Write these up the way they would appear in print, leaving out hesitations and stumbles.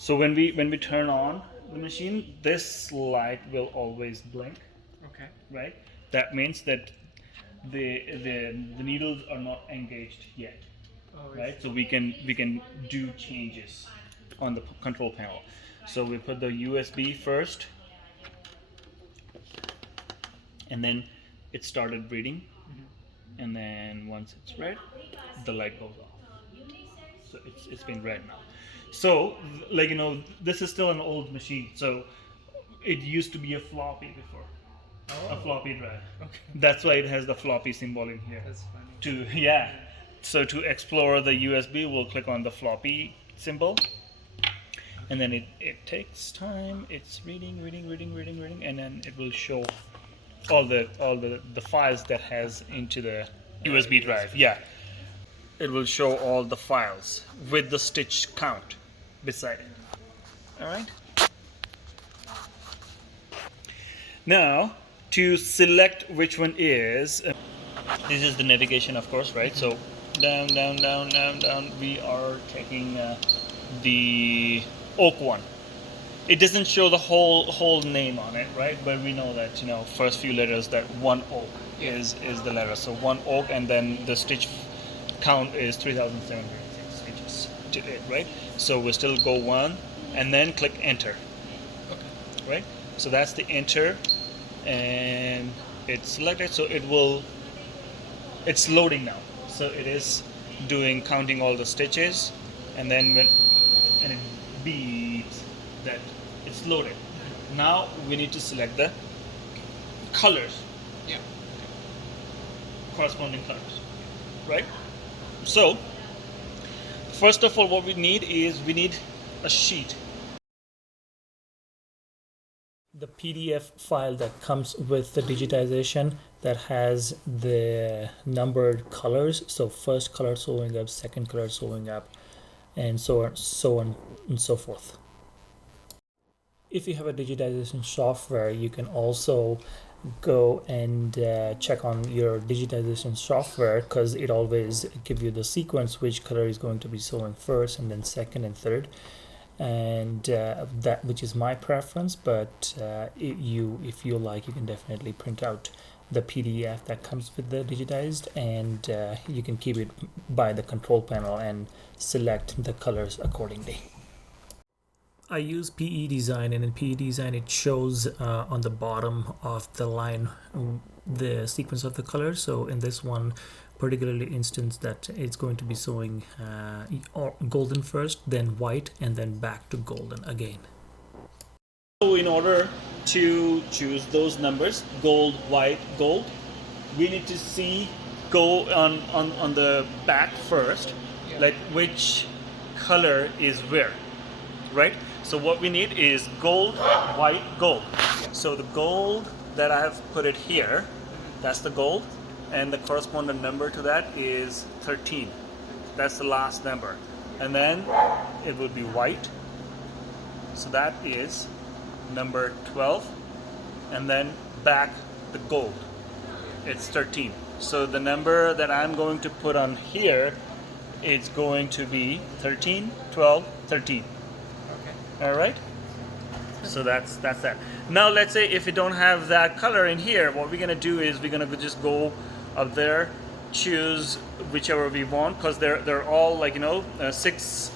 So when we turn on the machine, this light will always blink, Okay. right? That means that the needles are not engaged yet, Oh, I right? see. So we can do changes on the control panel. So we put the USB first, and then it started reading, and then once it's read, the light goes off. So it's been read now. So like this is still an old machine. So it used to be a floppy before, a Oh, floppy drive. okay. That's why it has the floppy symbol in here. That's funny. To yeah. So to explore the USB, we'll click on the floppy symbol, and then it takes time. It's reading, and then it will show all the files that has into the USB drive. Yeah, it will show all the files with the stitch count beside it. All right. Now to select which one is, this is the navigation, of course, right? So down, down, down, down, down. We are taking the oak one. It doesn't show the whole name on it, right? But we know that first few letters, that one oak is the letter. So one oak, and then the stitch count is 3,706 stitches to it, right? So we still go one, and then click enter, Okay. right? So that's the enter, and it's selected. So it's loading now. So it is counting all the stitches, and then and it beeps that it's loaded. Now we need to select the colors, Yeah. corresponding colors, right? So first of all, what we need a sheet. The PDF file that comes with the digitization that has the numbered colors. So first color showing up, second color showing up, and so on and so forth. If you have a digitization software, you can also go and check on your digitization software, because it always gives you the sequence which color is going to be showing first, and then second and third, and that which is my preference. But if you like, you can definitely print out the PDF that comes with the digitized, and you can keep it by the control panel and select the colors accordingly. I use PE Design, and in PE Design it shows on the bottom of the line the sequence of the colors. So in this one particularly instance, that it's going to be showing golden first, then white, and then back to golden again. So in order to choose those numbers, gold, white, gold, we need to go on the back first, Yeah. like which color is where, right? So what we need is gold, white, gold. So the gold that I have put it here, that's the gold, and the corresponding number to that is 13. That's the last number. And then it would be white. So that is number 12. And then back the gold. It's 13. So the number that I'm going to put on here is going to be 13, 12, 13. Okay. All right. So that's that. Now let's say if we don't have that color in here, what we're gonna do is we're gonna just go up there, choose whichever we want, because they're all like six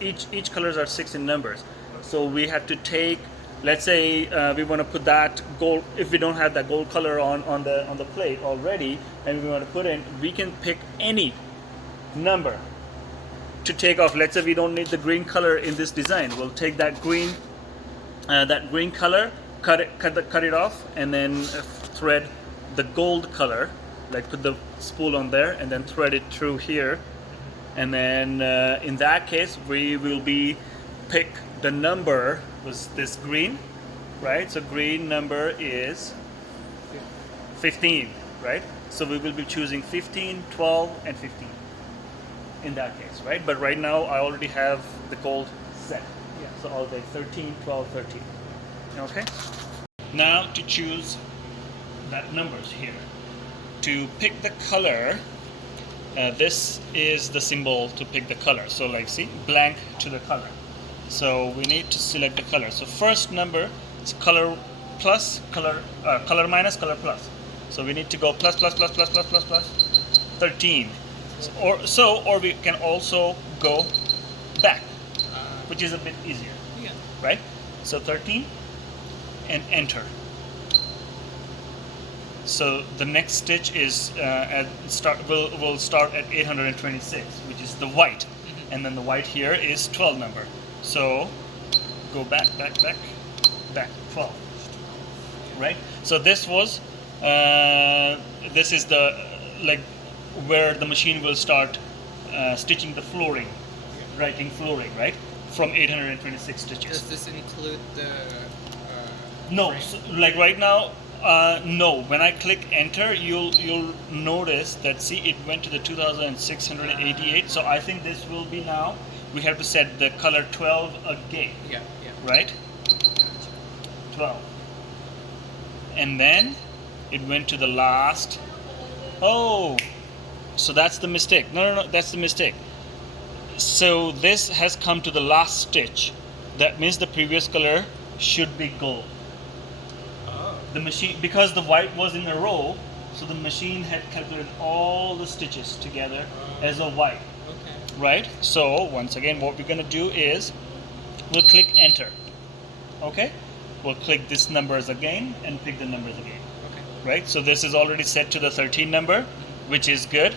each colors are 6 in numbers. So we have to take, let's say we want to put that gold. If we don't have that gold color on the plate already, and we want to put in, we can pick any number to take off. Let's say we don't need the green color in this design. We'll take that green color, cut it off, and then thread the gold color, like put the spool on there, and then thread it through here. And then in that case, we will pick the number was this green, right? So green number is 15, right? So we will be choosing 15, 12, and 15 in that case, right? But right now I already have the gold set. Yeah. So I'll take 13, 12, 13. Okay? Now to choose that numbers here. To pick the color, this is the symbol to pick the color. So like see, blank to the color. So we need to select the color. So first number is color plus, color minus, color plus. So we need to go plus 13. Or we can also go back, which is a bit easier. Yeah. Right? So 13 and enter. So the next stitch is will start at 826, which is the white, and then the white here is 12 number. So go back 12, right? So this was this is the like where the machine will start stitching the flooring, writing flooring, right? From 826 stitches. Does this include the? No, so, like right now, no. When I click enter, you'll notice that see it went to the 2688. So I think this will be now. We have to set the color 12 again. Yeah. Right? 12. And then it went to the last. Oh, so that's the mistake. No, that's the mistake. So this has come to the last stitch. That means the previous color should be gold. The machine, because the white was in a row, so the machine had calculated all the stitches together as a white. Okay. Right? So once again, what we're gonna do is we'll click enter. Okay? We'll click these numbers again and pick the numbers again. Okay. Right? So this is already set to the 13 number, which is good.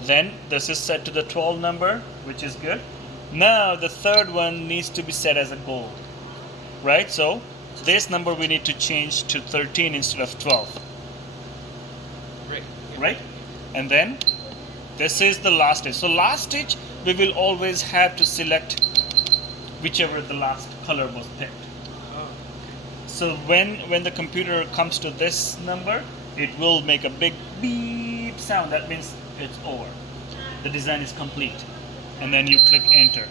Then this is set to the 12 number, which is good. Now the third one needs to be set as a gold. Right? So this number we need to change to 13 instead of 12. Right. Right? And then this is the last stitch. So last stitch we will always have to select whichever the last color was picked. Oh. Okay. So when the computer comes to this number, it will make a big beep sound. That means it's over. The design is complete. And then you click enter.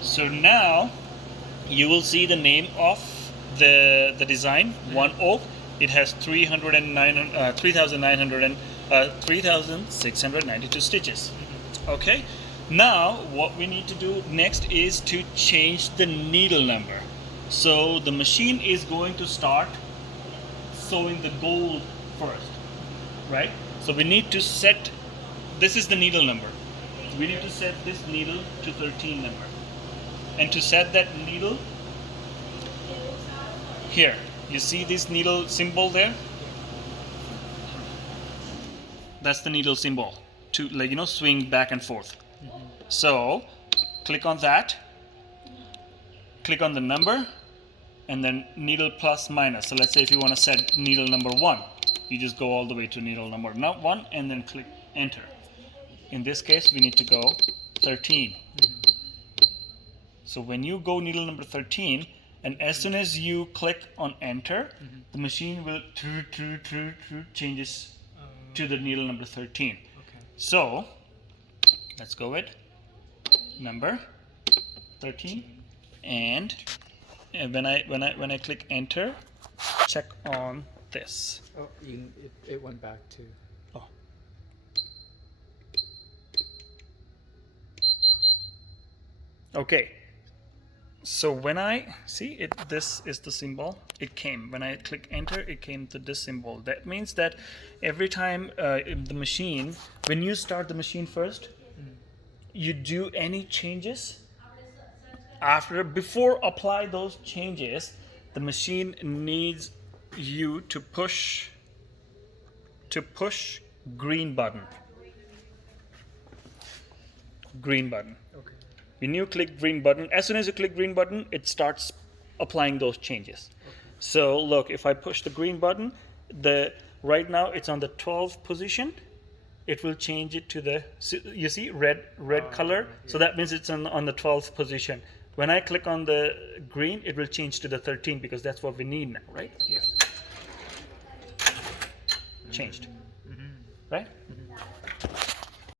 So now you will see the name of the design, one oak. It has 3,692 stitches. Okay. Now what we need to do next is to change the needle number. So the machine is going to start sewing the gold first, right? So we need to set, this is the needle number. We need to set this needle to 13 number. And to set that needle, here, you see this needle symbol there? That's the needle symbol to, like, swing back and forth. So click on that, click on the number, and then needle plus minus. So let's say if you want to set needle number 1, you just go all the way to needle number 1 and then click enter. In this case, we need to go 13. So when you go needle number 13, and as soon as you click on enter, the machine will changes to the needle number 13. Okay. So let's go with number 13, and when I click enter, check on this. Oh, it went back to. Oh. Okay. So when I see it, this is the symbol. It came when I click enter. It came to this symbol. That means that every time the machine, when you start the machine first, you do any changes. Before apply those changes, the machine needs you to push green button. Green button. Okay. When you click green button, as soon as you click green button, it starts applying those changes. Okay. So look, if I push the green button, right now it's on the 12th position. It will change it to the, you see, red color. Yeah. So that means it's on the 12th position. When I click on the green, it will change to the 13 because that's what we need now, right? Yeah. Changed. Right? Mm-hmm.